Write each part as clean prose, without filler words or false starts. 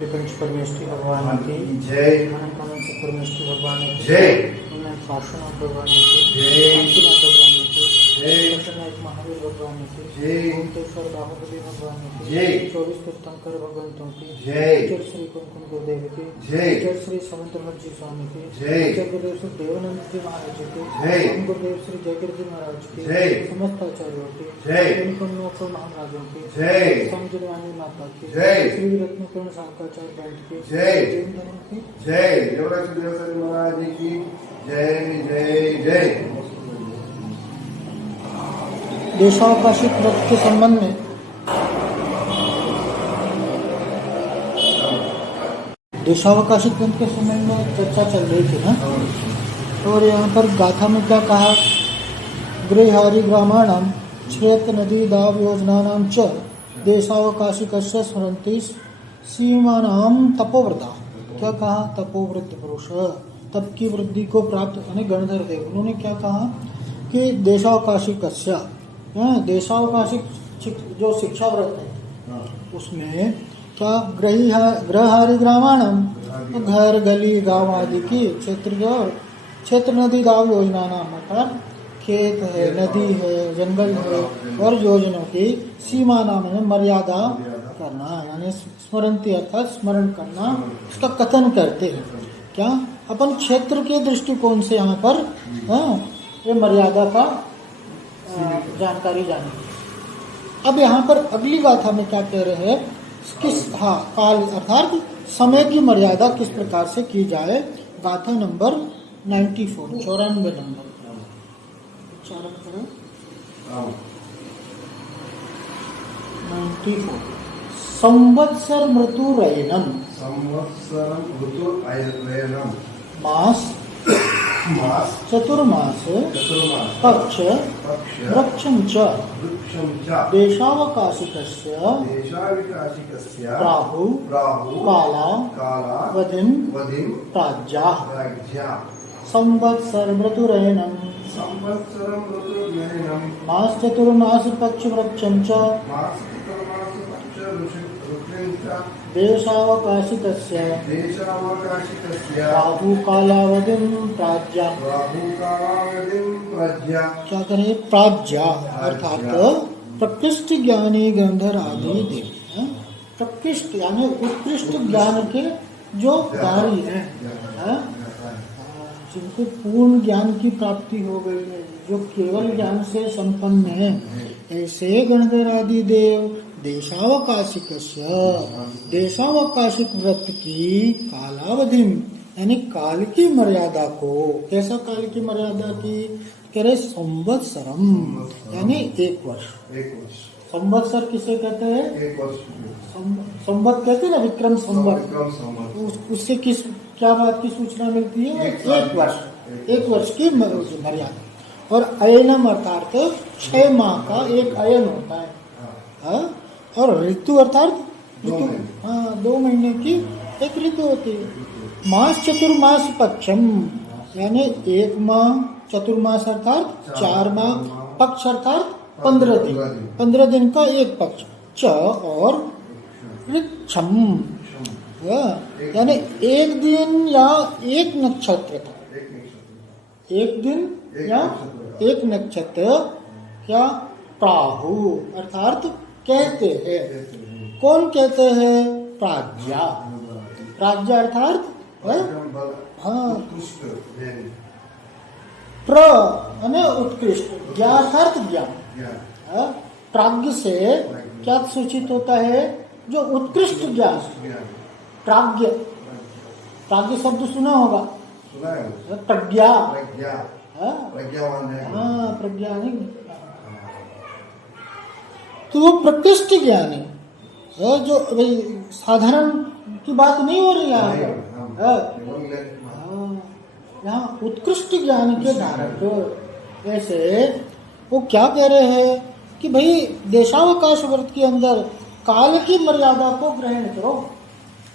पंच परमेष्ठी भगवान की जय। अनंत परमेष्ठी भगवान की जय। शाश्वनाथ भगवान की जय। काशीनाथ भगवान की जय। दक्षिणायक महावीर भगवान की जय। ओंकेश्वर बाहुबली भगवान की जय। 24 तीर्थंकर भगवंतों की जय। जय श्री कुमकुम गुरुदेव की जय। जय श्री समंतमठ जी स्वामी की जय। जय गुरुदेव श्री देवानंद जी महाराज जी की जय। हम गुरुदेव श्री जयगिर जी महाराज की जय। समस्त आचार्यों की जय। उनको महाराजों की जय। समझवानी माता की जय। श्री रत्नपूर्ण शांकाचार्य पंत की जय। जैन धर्म की जय। देवराज देवसर महाराज जी की जय जय जय। देशावकाशी व्रत के संबंध में देशावकाशी ग्रंथ के संबंध में चर्चा चल रही थी ना। और यहाँ पर गाथा में क्या कहा, गृहारी ग्रामाणाम क्षेत्र नदी दाव योजनानाम च देशावकाशी कश्य स्मरंती सीमानाम तपोव्रता। क्या कहा, तपोवृत्त पुरुष तप की वृद्धि को प्राप्त यानी गणधर देव। उन्होंने क्या कहा कि देशावकाशी कश्य देशावकाशी जो शिक्षा व्रत है उसमें क्या गृहारी ग्रामाणम घर गली गांव आदि की क्षेत्र नदी गांव योजना नाम मतलब खेत है, नदी है, जंगल है और योजनाओं की सीमा नाम है मर्यादा करना, यानी स्मरणती अर्थात स्मरण करना, उसका कथन करते हैं। क्या अपन क्षेत्र के दृष्टिकोण से यहाँ पर ये मर्यादा का जानकारी जानी। अब यहाँ पर अगली गाथा में क्या कह रहे हैं, किस काल अर्थात समय की मर्यादा किस प्रकार से की जाए। गाथा नंबर 94 94 नंबर उच्चारण करें। 94 संवत्सर मृतुरयनम मास चतुर्मास पक्ष वृक्षं च देशावकाशिकस्य प्राहु काला वधिं प्राज्ञाः संवत्सर मृतुरयनम मास चतुर्मास पक्ष वृक्षं च देशावकाशिकस्य प्राहु कालावधिं प्राज्ञा। क्या करें, प्राज्ञा अर्थात प्रकृष्ट ज्ञानी गंधर आदि देव। प्रकृष्ट यानी उत्कृष्ट ज्ञान के जो कार्य हैं, जिनको पूर्ण ज्ञान की प्राप्ति हो गई है, जो केवल ज्ञान से संपन्न है, ऐसे गणधर आदि देव देशावकाशिक व्रत की कालावधि यानी काल की मर्यादा को, कैसा काल की मर्यादा की कह रहे, संवत्सरम यानी 1 वर्ष। संवत्सर किसे कहते हैं, संवत कहते हैं ना, विक्रम संवत। उससे क्या बात की सूचना मिलती है, 1 वर्ष की मर्यादा। और अयनम अर्थात 6 माह का एक अयन होता है। और ऋतु अर्थात 2 महीने की एक ऋतु होती है। मास चतुर्मास पक्षम यानी 1 माह, चतुर्मास अर्थात 4 माह, पक्ष अर्थात 15 दिन का एक पक्ष, च और वृक्षम यानी 1 दिन या 1 नक्षत्र का, 1 दिन या 1 नक्षत्र। क्या, प्राहु अर्थात कहते हैं। कौन कहते हैं, प्राज्ञा। प्राज्ञा अर्थात प्र यानी उत्कृष्ट, ज्ञान अर्थात ज्ञान। प्राज्ञ से क्या सूचित होता है, जो उत्कृष्ट ज्ञान। प्राज्ञ, प्राज्ञ शब्द सुना होगा, प्रज्ञा, प्रज्ञा नहीं, तो वो प्रकृष्ट ज्ञानी है, जो साधारण की बात नहीं हो रही यहाँ उत्कृष्ट ज्ञान के धारक। ऐसे वो क्या कह रहे हैं कि भाई देशावकाश व्रत के अंदर काल की मर्यादा को ग्रहण करो,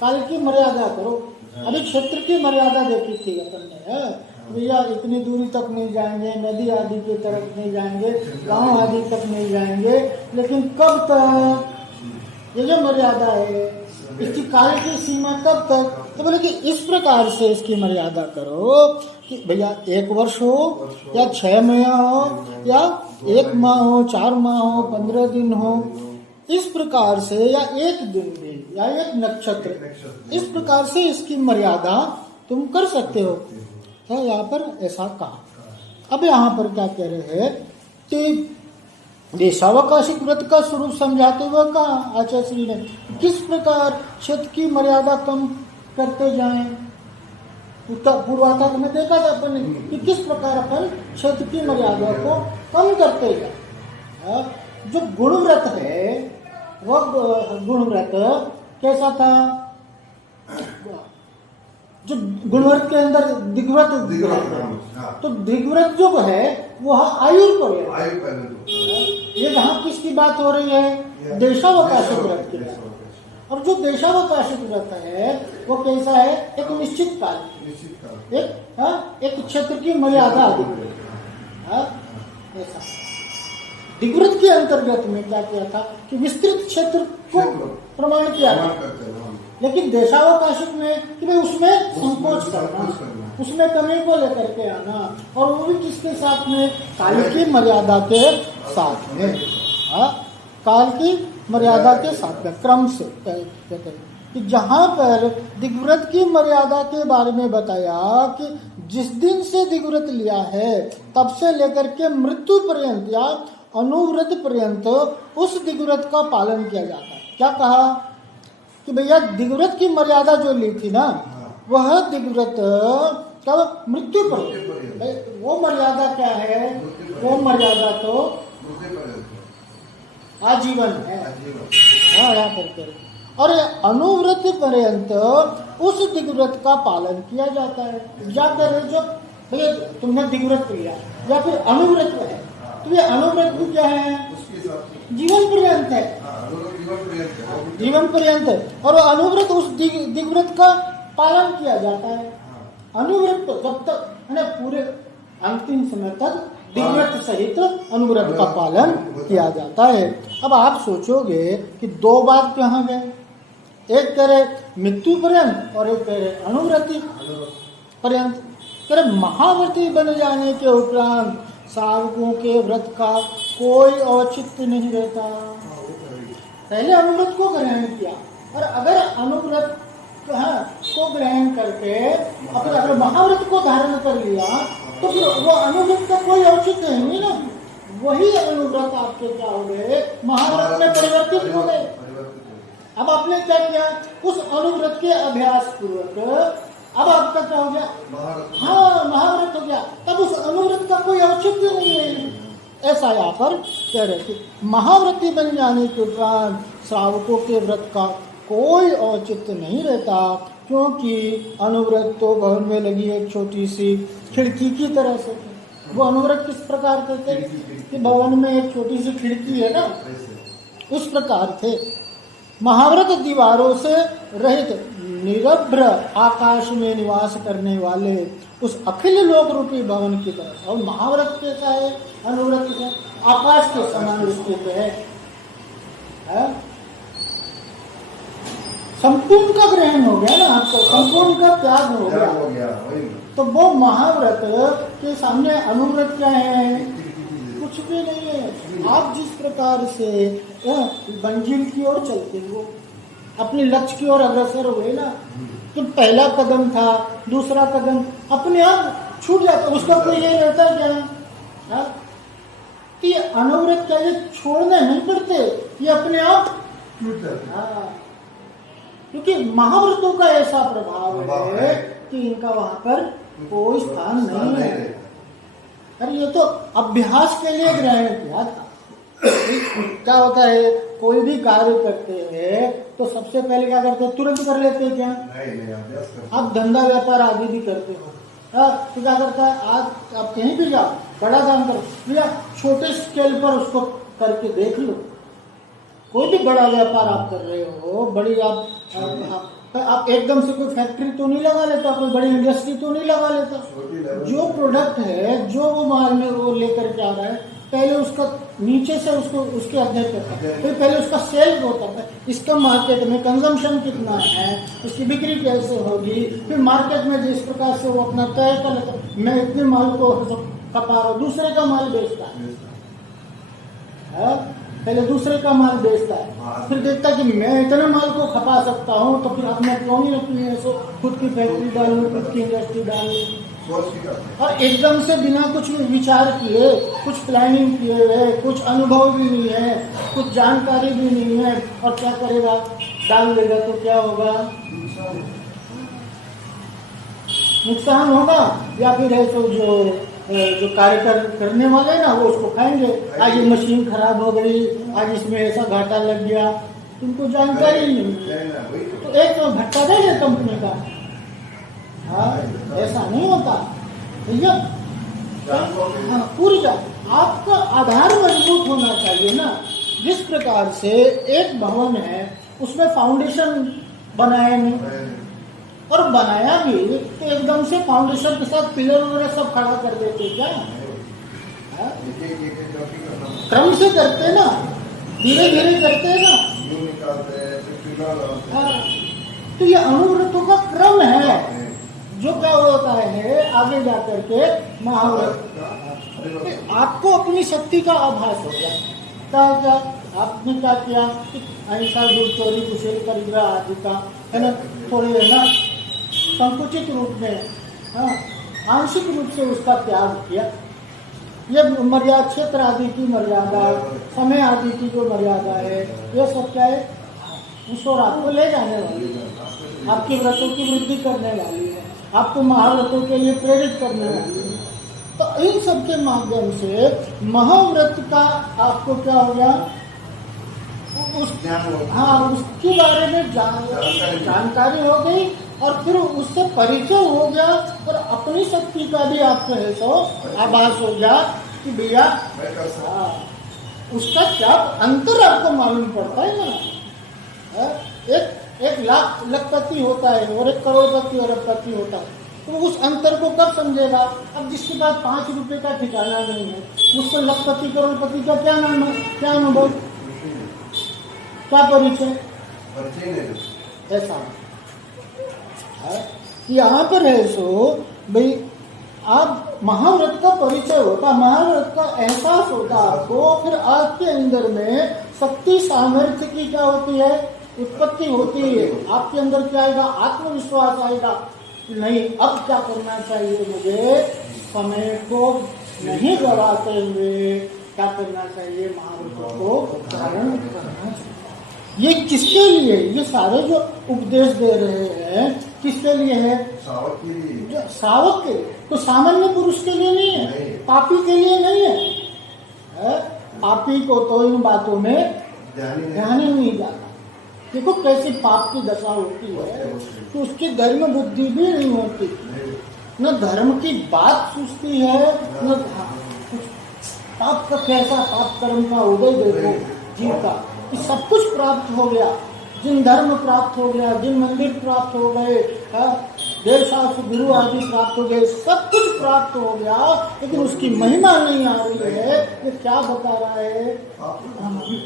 काल की मर्यादा करो। अभी क्षेत्र की मर्यादा देखी थी अपन ने, भैया इतनी दूरी तक नहीं जाएंगे, नदी आदि की तरफ नहीं जाएंगे, गांव आदि तक नहीं जाएंगे, लेकिन कब तक, ये जो मर्यादा है इसकी काल की सीमा कब तक? तो बोले कि इस प्रकार से इसकी मर्यादा करो कि भैया 1 वर्ष हो या 6 महीना हो या 1 माह हो, 4 माह हो, 15 दिन हो, इस प्रकार से, या 1 दिन भी, या 1 नक्षत्र, इस प्रकार से इसकी मर्यादा तुम कर सकते हो। तो यहाँ पर ऐसा कहा। अब यहाँ पर क्या कह रहे हैं कि देशावकाशिक व्रत का स्वरूप समझाते हुए कहा आचार्य श्री ने किस प्रकार शत की मर्यादा कम करते जाएं। पूर्वार्ध में देखा था अपन ने कि किस प्रकार अपन शत की मर्यादा को कम करते जाए। जो गुणव्रत है वह गुणव्रत कैसा था? जो गुणव्रत के अंदर दिग्व्रत, तो दिग्व्रत जो है वह आयु पर, ये जहाँ किसकी बात हो रही है? देशावकाशिक व्रत की। और जो देशावकाशिक व्रत है वो कैसा है? एक निश्चित काल, एक क्षेत्र की मर्यादा अधिक। ऐसा दिग्व्रत के अंतर्गत में क्या किया था कि विस्तृत क्षेत्र को प्रमाण किया था, लेकिन देशावकाशिक में कि भाई उसमें संकोच करना, उसमें कमी को लेकर के आना, और वो भी किसके साथ में? काल की मर्यादा के साथ में। काल की मर्यादा के साथ में क्रम से कहते हैं कि जहां पर दिग्व्रत की मर्यादा के बारे में बताया कि जिस दिन से दिग्व्रत लिया है तब से लेकर के मृत्यु पर्यंत या अनुव्रत पर्यंत उस दिग्व्रत का पालन किया जाता है। क्या कहा कि भैया दिग्व्रत की मर्यादा जो ली थी ना, वह दिग्व्रत कब? मृत्यु पर्यंत। वो मर्यादा क्या है? वो मर्यादा तो आजीवन है। हाँ, यहाँ पर और अनुव्रत पर्यंत उस दिग्व्रत का पालन किया जाता है। या कर जो भैया तुमने दिग्व्रत लिया या फिर अनुव्रत है, तो ये अनुव्रत भी क्या है? जीवन पर्यंत है, जीवन पर्यंत है। और अनुव्रत उस दिग्व्रत का पालन किया जाता है। अनुव्रत जब तक है पूरे अंतिम समय तक दिग्व्रत सहित अनुव्रत का पालन किया जाता है। अब आप सोचोगे कि 2 बात कहाँ गए? एक करे मृत्यु पर्यंत और एक करे अनुव्रति पर्यंत। करे महाव्रती बन जाने के उपरांत साधकों के व्रत का कोई औचित्य नहीं रहता। पहले अनुव्रत को ग्रहण किया, और अगर अनुव्रत को ग्रहण करके अगर महाव्रत को धारण कर लिया तो फिर वो अनुव्रत का कोई औचित्य है नहीं ना। वही अनुव्रत आपके क्या हो गए? महाव्रत में परिवर्तित हो गए। अब आपने क्या किया? उस अनुव्रत के अभ्यास पूर्वक अब आपका क्या हो गया? हाँ, महाव्रत हो गया। तब उस अनुव्रत का कोई औचित्य नहीं है। ऐसा यहाँ पर कह रहे थे। महाव्रती बन जाने के उपरांत श्रावकों के व्रत का कोई औचित्य नहीं रहता, क्योंकि अनुव्रत तो भवन में लगी एक छोटी सी खिड़की की तरह से। वो अनुव्रत किस प्रकार के थे कि भवन में एक छोटी सी खिड़की है ना, उस प्रकार थे। महाव्रत दीवारों से रहित निरभ्र आकाश में निवास करने वाले उस अखिल लोक रूपी भवन की तरफ। और महाव्रत कैसा है? अनुव्रत से आकाश के समान स्थित है। संपूर्ण का ग्रहण हो गया ना आपको, संपूर्ण का त्याग हो गया। तो वो महाव्रत के सामने अनुव्रत क्या है? कुछ भी नहीं है। आप जिस प्रकार से मंजिल की ओर चलते हो, अपने लक्ष्य की ओर अग्रसर हुए ना, तो पहला कदम था, दूसरा कदम अपने आप छूट जाता, उसका कोई ये रहता क्या? कि अनुव्रत क्या ये छोड़ने नहीं पड़ते, ये अपने आप छूट जाते। क्योंकि महाव्रतों का ऐसा प्रभाव है कि इनका वहां पर कोई स्थान नहीं है। अरे ये तो अभ्यास के लिए ग्रहण किया था। क्या होता है, कोई भी कार्य करते हैं तो सबसे पहले क्या करते हैं? तुरंत कर लेते हैं क्या? आप धंधा व्यापार आदि भी करते हो, तो क्या करता है? आज आप कहीं भी जाओ, बड़ा काम करो भैया, छोटे स्केल पर उसको करके देख लो। कोई भी बड़ा व्यापार आप कर रहे हो, बड़ी आप एकदम से कोई फैक्ट्री तो नहीं लगा लेता, कोई बड़ी इंडस्ट्री तो नहीं लगा लेता। जो प्रोडक्ट है, जो वो माल में वो लेकर के आ रहा है, पहले उसका नीचे से उसको उसके अध्ययन करता है, फिर पहले उसका सेल ग्रो करता है, इसका मार्केट में कंजम्पशन कितना है, इसकी बिक्री कैसे होगी, फिर मार्केट में जिस प्रकार से वो अपना तय कर लेता है, मैं इतने माल को खपा रहा हूँ, दूसरे का माल बेचता है, पहले दूसरे का माल बेचता है, फिर देखता है कि मैं इतने माल को खपा सकता हूँ, तो फिर अपने क्यों नहीं रखनी है, सो खुद की फैक्ट्री डालूं, खुद की इंडस्ट्री डालूं, और एकदम से बिना कुछ विचार किए, कुछ प्लानिंग किए हुए, कुछ अनुभव भी नहीं है, कुछ जानकारी भी नहीं है, और क्या करेगा, डाल देगा तो क्या होगा, नुकसान होगा, या फिर है तो जो कार्य करने वाले ना वो उसको खाएंगे, आज ये मशीन खराब हो गई, आज इसमें ऐसा घाटा लग गया, तुमको जानकारी नहीं है, तो एक तो घाटा देंगे कंपनी का। हाँ, ऐसा नहीं होता भैया। हाँ, ऊर्जा आपका आधार मजबूत होना चाहिए ना। जिस प्रकार से एक भवन है उसमें फाउंडेशन बनाया नहीं, और बनाया भी तो एकदम से फाउंडेशन के साथ पिलर वगैरह सब खड़ा कर देते क्या? क्रम से करते ना, धीरे धीरे करते ना। तो ये अनुव्रतों का क्रम है, जो क्या होता है आगे जाकर के महाव्रत। आपको अपनी शक्ति का आभास हो गया, क्या आपने क्या किया, अहिंसा, दूर, चोरी, कुशल, परिग्रह आदि का है ना, थोड़े है ना संकुचित रूप में, हाँ, आंशिक रूप से उसका त्याग किया। ये मर्यादा, क्षेत्र आदि की मर्यादा, समय आदि की जो मर्यादा है, ये सब क्या है, ईश्वर आपको ले जाने वाली है, आपकी व्रतों की वृद्धि करने वाली है, आपको महाव्रतों के लिए प्रेरित करने वाली है। तो इन सब के माध्यम से महाव्रत का आपको क्या हो गया, हाँ, उसके बारे में जानकारी हो गई, और फिर उससे परिचय हो गया, और अपनी शक्ति का भी आपको है सो आभास हो गया कि भैया उसका क्या अंतर आपको मालूम पड़ता है ना। एक लाखपति होता है और एक करोड़पति और अरबपति होता है, तो उस अंतर को कब समझेगा? अब जिसके पास 5 रुपए का ठिकाना नहीं है, उसको लाखपति करोड़पति का क्या नाम है, क्या अनुभव, क्या परिचय, ऐसा यहाँ पर है सो भाई आप महाव्रत का परिचय होता, महाव्रत का एहसास होता आपको, फिर आपके अंदर में शक्ति सामर्थ्य की क्या होती है, उत्पत्ति होती है। आपके अंदर क्या आएगा, आत्मविश्वास आएगा, नहीं अब क्या करना चाहिए मुझे, समय को नहीं गवाते हुए क्या करना चाहिए, महाव्रत को धारण करना चाहिए। ये किसके लिए, ये सारे जो उपदेश दे रहे हैं किसके लिए है, सावक के लिए, सावक के, तो सामान्य पुरुष के लिए नहीं है, पापी के लिए नहीं है। पापी को तो इन बातों में ध्यान ही नहीं जाता। देखो कैसी पाप की दशा होती है, तो उसकी धर्म बुद्धि भी नहीं होती, न धर्म की बात सूझती है, न पाप का कैसा पाप कर्म का उदय देखो जीव का, कि सब कुछ प्राप्त हो गया, जिन धर्म प्राप्त हो गया, जिन मंदिर प्राप्त हो गए, देव शास्त्र गुरु आदि प्राप्त हो गए, सब कुछ प्राप्त हो गया, लेकिन उसकी महिमा नहीं आ रही है। ये क्या बता रहा है,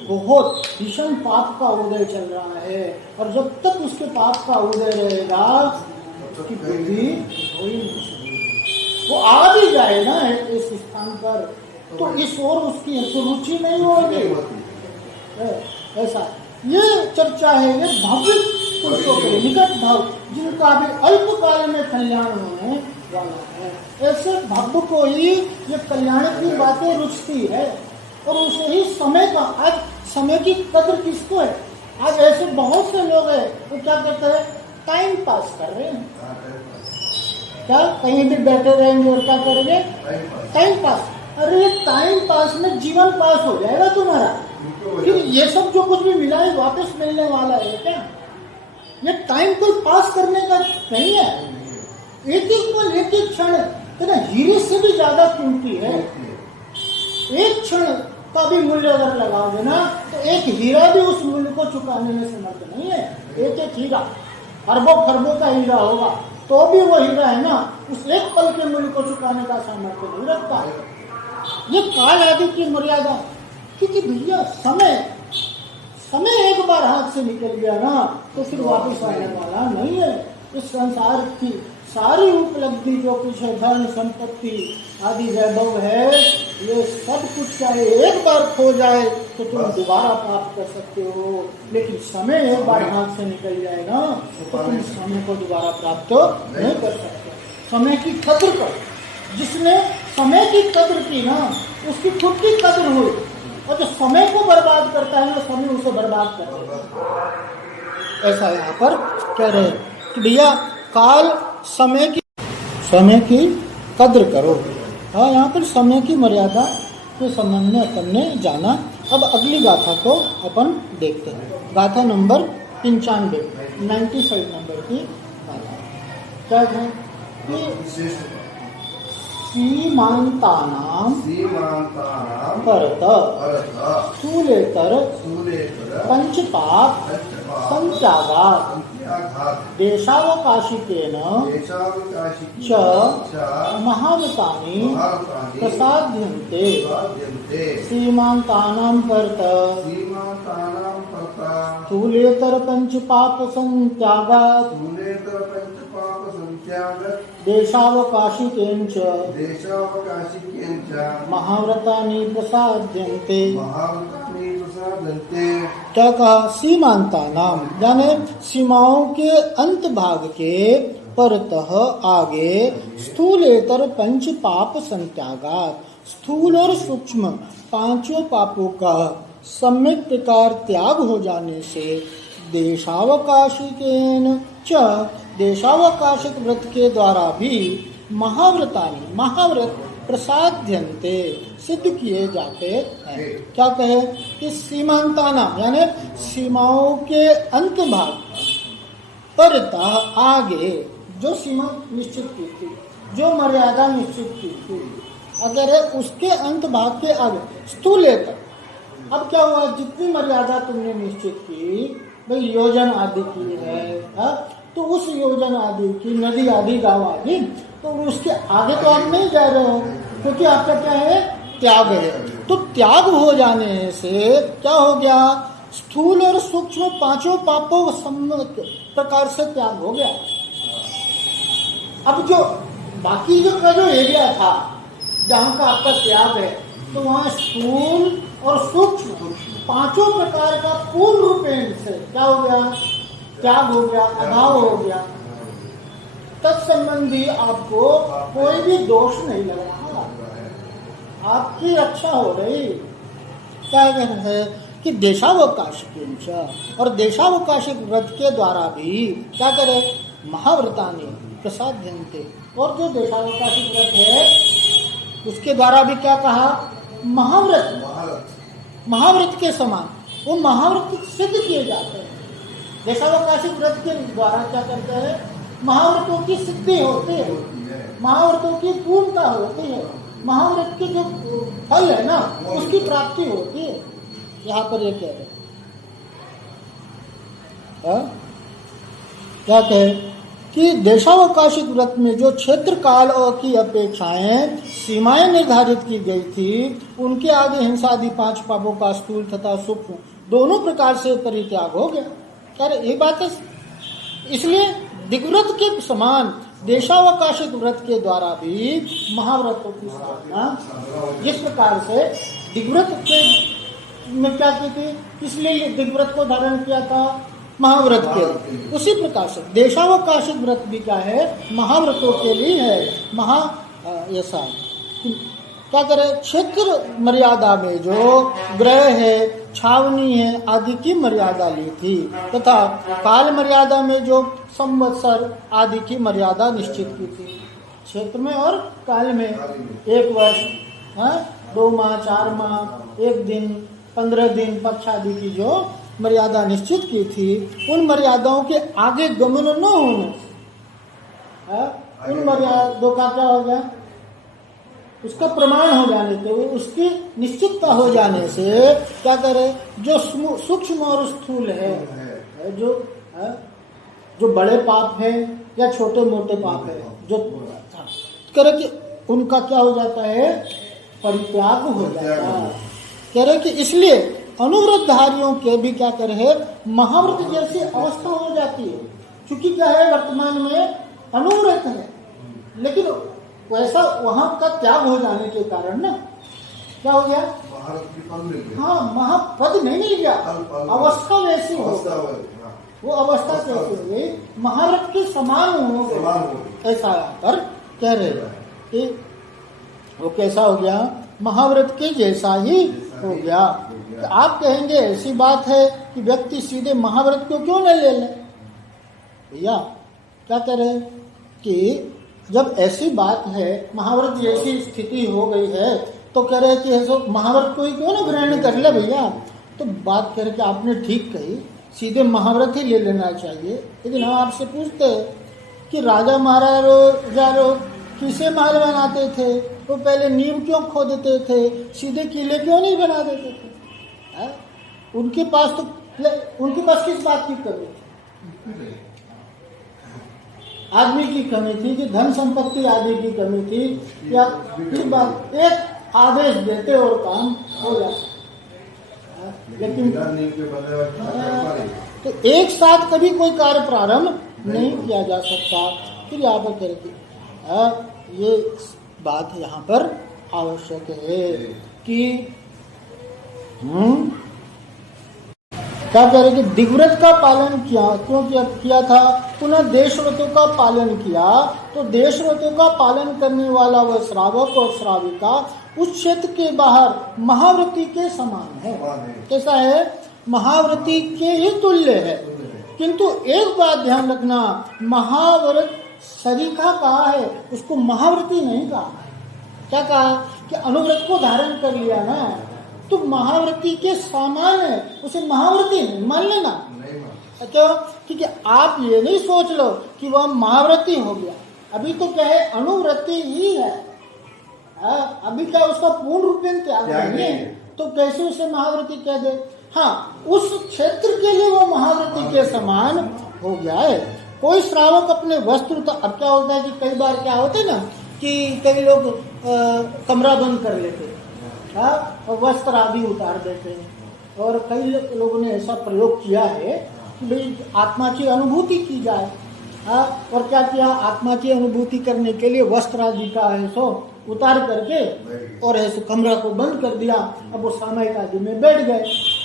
बहुत भीषण पाप का उदय चल रहा है, और जब तक उसके पाप का उदय रहेगा उसकी बुद्धि हो ही नहीं सकती। वो आ भी जाए ना इस स्थान पर, तो इस ओर उसकी रुचि नहीं होगी। ऐसा ये चर्चा है, ये भव्य पुरुषों के लिए निकट भाव, जिनका भी अल्पकाल में कल्याण होने वाला है, ऐसे भव्य को ही ये कल्याण की बातें रुचती है, और उसे ही समय का, आज समय की कदर किसको है, आज ऐसे बहुत से लोग हैं वो क्या करते हैं, टाइम पास कर रहे हैं, क्या कहीं भी बैठे रहेंगे और क्या करेंगे, टाइम पास। अरे टाइम पास में जीवन पास हो जाएगा तुम्हारा, फिर ये सब जो कुछ भी मिला है वापस मिलने वाला है क्या? ये टाइम कोई पास करने का नहीं है, एक एक पल, एक एक क्षण तेरा हीरे से भी ज्यादा कीमती है। एक क्षण का भी मूल्य अगर लगाओगे ना, तो एक हीरा भी उस मूल्य को चुकाने में समर्थ नहीं है। एक एक हीरा, अरबों खरबों का हीरा होगा तो भी वो हीरा है ना, उस एक पल के मूल्य को चुकाने का सामर्थ्य नहीं रखता। ये काल आदि की मर्यादा, क्योंकि भैया समय एक बार हाथ से निकल गया ना तो फिर वापस आने वाला नहीं है। इस संसार की सारी उपलब्धि जो कुछ है, धन संपत्ति आदि वैभव है, ये सब कुछ चाहे एक बार खो जाए तो तुम दोबारा प्राप्त कर सकते हो, लेकिन समय एक बार हाथ से निकल जाए ना तो तुम समय को दोबारा प्राप्त नहीं कर सकते। समय की कद्र करो। जिसने समय की कद्र की ना उसकी खुद की कद्र हुई, और जो समय को बर्बाद करता है ना समय उसे बर्बाद करता है। ऐसा यहाँ पर कह रहे हैं कि भैया काल समय की कद्र करो। हाँ, यहाँ पर समय की मर्यादा के संबंध में अपन ने जाना। अब अगली गाथा को अपन देखते हैं। गाथा नंबर 95 नंबर की गाथा क्या है कि सीमांतानां परत स्थूलेतर पंचपाप संत्यागात् देशावकाशिकेन च महावृतानि प्रसाद्यन्ते। सीमांतानां परत स्थूलेतर पंचपाप संत्यागात् देशावकाशिकेन च महाव्रतानि प्रसाद्यन्ते। क्या कहा? सीमांता नाम यानी सीमाओं के अंत भाग के परतः आगे स्थूलेतर पंच पाप संत्यागात् स्थूल और सूक्ष्म पांचों पापों का सम्यक प्रकार त्याग हो जाने से देशावकाशिकेन च देशावकाशिक व्रत के द्वारा भी महाव्रत प्रसाद्यन्ते सिद्ध किए जाते हैं। क्या कहे कि सीमांताना यानी सीमाओं के अंत भाग परतः आगे जो सीमा निश्चित की थी, जो मर्यादा निश्चित की थी, अगर उसके अंत भाग के आगे स्थूलेतर। अब क्या हुआ? जितनी मर्यादा तुमने निश्चित की, भाई योजन आदि की है, तो उस योजन आदि की नदी आदि गांव आदि, तो उसके आगे तो आप नहीं जा रहे हो, क्योंकि आपका क्या है? त्याग है। तो त्याग हो जाने से क्या हो गया? स्थूल और सूक्ष्म पांचों पापों प्रकार से त्याग हो गया। अब जो बाकी जो एरिया था जहाँ का आपका त्याग है, तो वहाँ स्थूल और सूक्ष्म पांचों प्रकार का पूर्ण रूपेण से क्या हो गया? त्याग हो गया, अभाव हो गया। तत्संबंधी आपको कोई भी दोष नहीं लग रहा, आपकी रक्षा हो रही। क्या है कि देशावकाशिक और देशावकाशिक व्रत के द्वारा भी क्या करे? महाव्रतानि प्रसाद्यन्ते। और जो देशावकाशिक व्रत है उसके द्वारा भी क्या कहा? महाव्रत के समान वो महाव्रत सिद्ध किए जाते हैं। देशावकाशिक व्रत के द्वारा क्या करते हैं? महाव्रतों की सिद्धि होती है, महाव्रतों की पूर्णता होती है, महाव्रत के जो फल है ना उसकी प्राप्ति होती है। यहाँ पर ये कह रहे क्या कहे कि देशावकाशिक व्रत में जो क्षेत्र काल की अपेक्षाएं सीमाएं निर्धारित की गई थी, उनके आगे हिंसा आदि पांच पापों का स्थूल तथा सूक्ष्म दोनों प्रकार से परित्याग हो गया। क्या ये बात है? इसलिए दिग्व्रत के समान देशावकाशिक व्रत के द्वारा भी महाव्रतों की साधना, जिस प्रकार से दिग्व्रत के में क्या की थी, इसलिए दिग्व्रत को धारण किया था महाव्रत के, उसी प्रकार से देशावकाशिक व्रत भी क्या है? महाव्रतों के लिए है। ऐसा क्या करे? क्षेत्र मर्यादा में जो ग्रह है, छावनी है आदि की मर्यादा ली थी, तथा काल मर्यादा में जो संवत्सर आदि की मर्यादा निश्चित की थी। क्षेत्र में और काल में 1 वर्ष, 2 माह, 4 माह, 1 दिन, 15 दिन, पक्ष आदि की जो मर्यादा निश्चित की थी, उन मर्यादाओं के आगे गमन न होने से उन मर्यादाओं का क्या हो गया? उसका प्रमाण हो जाने से, उसकी निश्चितता हो जाने से क्या करे? जो सूक्ष्म और स्थूल है, जो बड़े पाप है या छोटे मोटे पाप है, जो करे कि उनका क्या हो जाता है? परित्याग हो जाता है। कह रहे कि इसलिए अनुव्रतधारियों के भी क्या करे, महाव्रत जैसी अवस्था हो जाती है। क्योंकि क्या है, वर्तमान में अनुव्रत है, लेकिन वैसा वहां का त्याग हो जाने के कारण ना क्या हो गया, हाँ महापद नहीं मिल गया, अवस्था वैसी हो, वो अवस्था कैसे हो गई, महाव्रत के समान हो गए, ऐसा यहाँ पर कह रहे कि वो कैसा हो गया, महाव्रत के जैसा ही हो गया। तो आप कहेंगे ऐसी बात है कि व्यक्ति सीधे महाव्रत को क्यों न ले ले। भैया क्या कह रहे कि जब ऐसी बात है, महाव्रत जैसी स्थिति हो गई है, तो कह रहे कि ऐसा महाव्रत को ही क्यों ना ग्रहण कर ले भैया। तो बात कह रहे कि आपने ठीक कही, सीधे महाव्रत ही ले लेना चाहिए। लेकिन हम आपसे पूछते हैं कि राजा महाराजा किसे महल बनाते थे, वो पहले नींव क्यों खोदते थे, सीधे किले क्यों नहीं बना देते थे? उनके पास किस बात की कमी थी? आदमी की कमी थी कि धन संपत्ति आदि की कमी थी, या किस बात, एक आदेश देते और काम हो जाता। लेकिन तो एक साथ कभी कोई कार्य प्रारंभ नहीं किया जा सकता। फिर यहाँ पर करके ये बात यहाँ पर आवश्यक है कि क्या कह रहे कि दिग्व्रत का पालन किया, क्यों किया था, पुनः देशव्रतों का पालन किया। तो देशव्रतों का पालन करने वाला वह श्रावक और श्राविका उस क्षेत्र के बाहर महाव्रती के समान है। कैसा है, महाव्रती के ही तुल्य है। किंतु एक बात ध्यान रखना, महाव्रत सरीखा कहा है, उसको महाव्रती नहीं कहा। क्या कहा कि अनुव्रत को धारण कर लिया ना, तो महाव्रती के समान है, उसे महाव्रती नहीं मान लेना। क्यों? क्योंकि आप ये नहीं सोच लो कि वह महाव्रती हो गया, अभी तो क्या है, अनुव्रती ही है। अभी क्या उसका पूर्ण रूप में त्याग नहीं है, तो कैसे उसे महाव्रती कह दे? हाँ, उस क्षेत्र के लिए वो महाव्रती के समान हो गया है। कोई श्रावक अपने वस्त्र, अब क्या होता है कि कई बार क्या होता है ना कि कई लोग कमरा बंद कर लेते हैं, और वस्त्र आदि उतार देते हैं। और कई लोगों ने ऐसा प्रयोग किया है कि भाई आत्मा की अनुभूति की जाए। और क्या किया, आत्मा की अनुभूति करने के लिए वस्त्र आदि का है सो उतार करके और ऐसे कमरा को बंद कर दिया। अब वो सामयिक आदि में बैठ गए,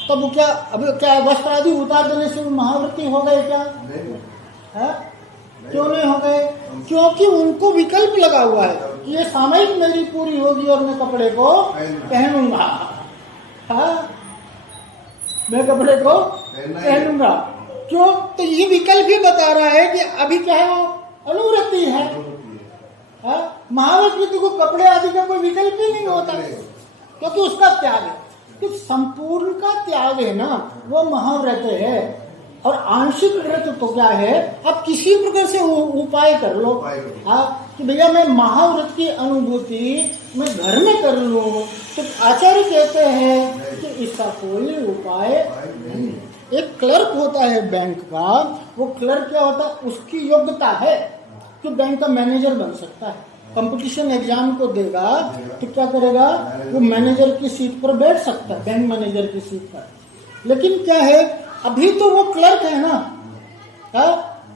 तब वो क्या, अब क्या वस्त्र आदि उतार देने से वो महाव्रती हो गए क्या? क्यों नहीं हो गए? क्योंकि उनको विकल्प लगा हुआ है कि ये सामयिक मेरी पूरी होगी और मैं कपड़े को पहनूंगा। मैं कपड़े को पहनूंगा। क्यों? तो ये विकल्प ही बता रहा है कि अभी क्या है, वो अनुव्रती है। महाव्रती को कपड़े आदि का कोई विकल्प ही नहीं होता, क्योंकि उसका त्याग है। कि संपूर्ण का त्याग है ना, वो महाव्रत है। और आंशिक व्रत तो क्या है, आप किसी प्रकार से उपाय कर लो कि भैया मैं महाव्रत की अनुभूति मैं घर में कर लूं, तो आचार्य कहते हैं कि इसका कोई उपाय नहीं। एक क्लर्क होता है बैंक का, वो क्लर्क क्या होता है, उसकी योग्यता है कि बैंक का मैनेजर बन सकता है। कंपटीशन एग्जाम को देगा तो क्या करेगा, वो मैनेजर की सीट पर बैठ सकता है, बैंक मैनेजर की सीट पर। लेकिन क्या है, अभी तो वो क्लर्क है ना,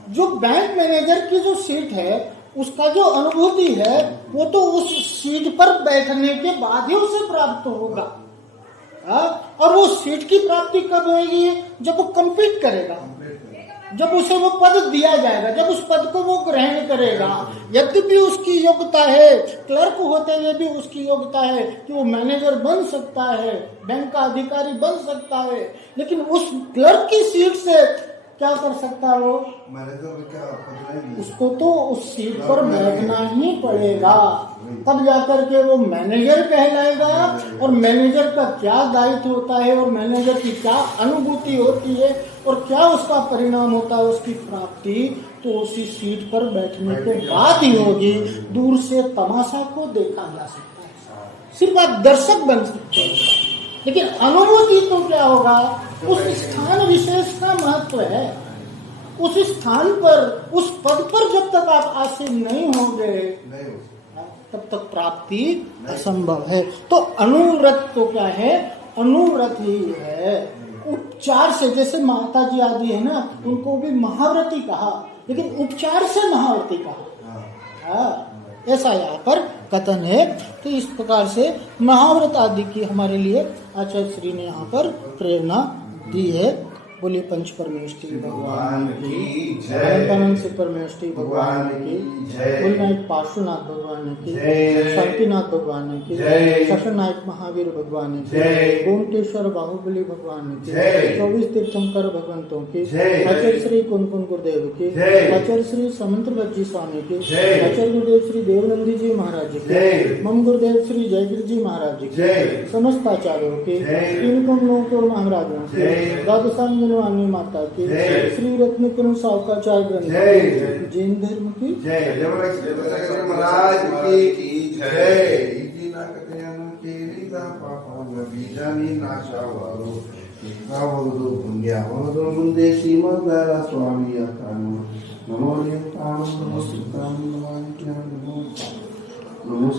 जो बैंक मैनेजर की जो सीट है उसका जो अनुभूति है वो तो उस सीट पर बैठने के बाद ही उसे प्राप्त होगा। और वो सीट की प्राप्ति कब होगी, जब वो कंपीट करेगा, जब उसे वो पद दिया जाएगा, जब उस पद को वो ग्रहण करेगा। यद्यपि उसकी योग्यता है, क्लर्क होते हुए भी उसकी योग्यता है कि वो मैनेजर बन सकता है, बैंक का अधिकारी बन सकता है, लेकिन उस क्लर्क की सीट से क्या कर सकता है वो, उसको तो उस सीट पर बैठना ही पड़ेगा, तब जाकर के वो मैनेजर कहलाएगा। और मैनेजर का क्या दायित्व होता है, और मैनेजर की क्या अनुभूति होती है, और क्या उसका परिणाम होता है, उसकी प्राप्ति तो उसी सीट पर बैठने के बाद ही होगी। दूर से तमाशा को देखा जा सकता है, सिर्फ आप दर्शक बन सकते हैं, लेकिन अनुभूति तो क्या होगा, उस स्थान विशेष का महत्व है। उस स्थान पर, उस पद पर जब तक आप आसीन नहीं होंगे तब तक प्राप्ति असंभव है। तो अनुव्रत तो क्या है, अनुव्रत ही है। उपचार से, जैसे माता जी आदि है ना, उनको भी महाव्रती कहा, लेकिन उपचार से महाव्रती कहा। हाँ, ऐसा यहाँ पर कथन है। तो इस प्रकार से महाव्रत आदि की हमारे लिए आचार्य श्री ने यहाँ पर प्रेरणा दी है। बोलिए पंच परमेष्टि भगवान की जय, अनंतानंद से परमेष्टि भगवान की जय, कुलनायक पार्श्वनाथ भगवान की जय, शांतिनाथ भगवान की जय, शशनायक महावीर भगवान की जय, गोमटेश्वर बाहुबली भगवान की जय, 24 तीर्थंकर भगवंतों की जय, आचार्य श्री कुनकुन गुरुदेव की जय, आचार्य श्री समंत्र भज्जी स्वामी की जय, आचार्य गुरुदेव श्री देवनंदी जी महाराज की जय, मम गुरुदेव श्री जयगिरि जी महाराज की जय, समस्त आचार्यों की, तीन कमलों महाराजों की, द्वादशांग वाणी माता की, श्री रत्न कुंज सावकाचार्य ग्रंथ जैन धर्म की जय, जय महाराज की जय। इति ना कथयन केलिदा पापान बीजानि नाशावारो इकावदु पुण्यवदु मुंदे श्रीमद् स्वामी अकानु नमो देवतां नमो सुतां नमो नमो नमो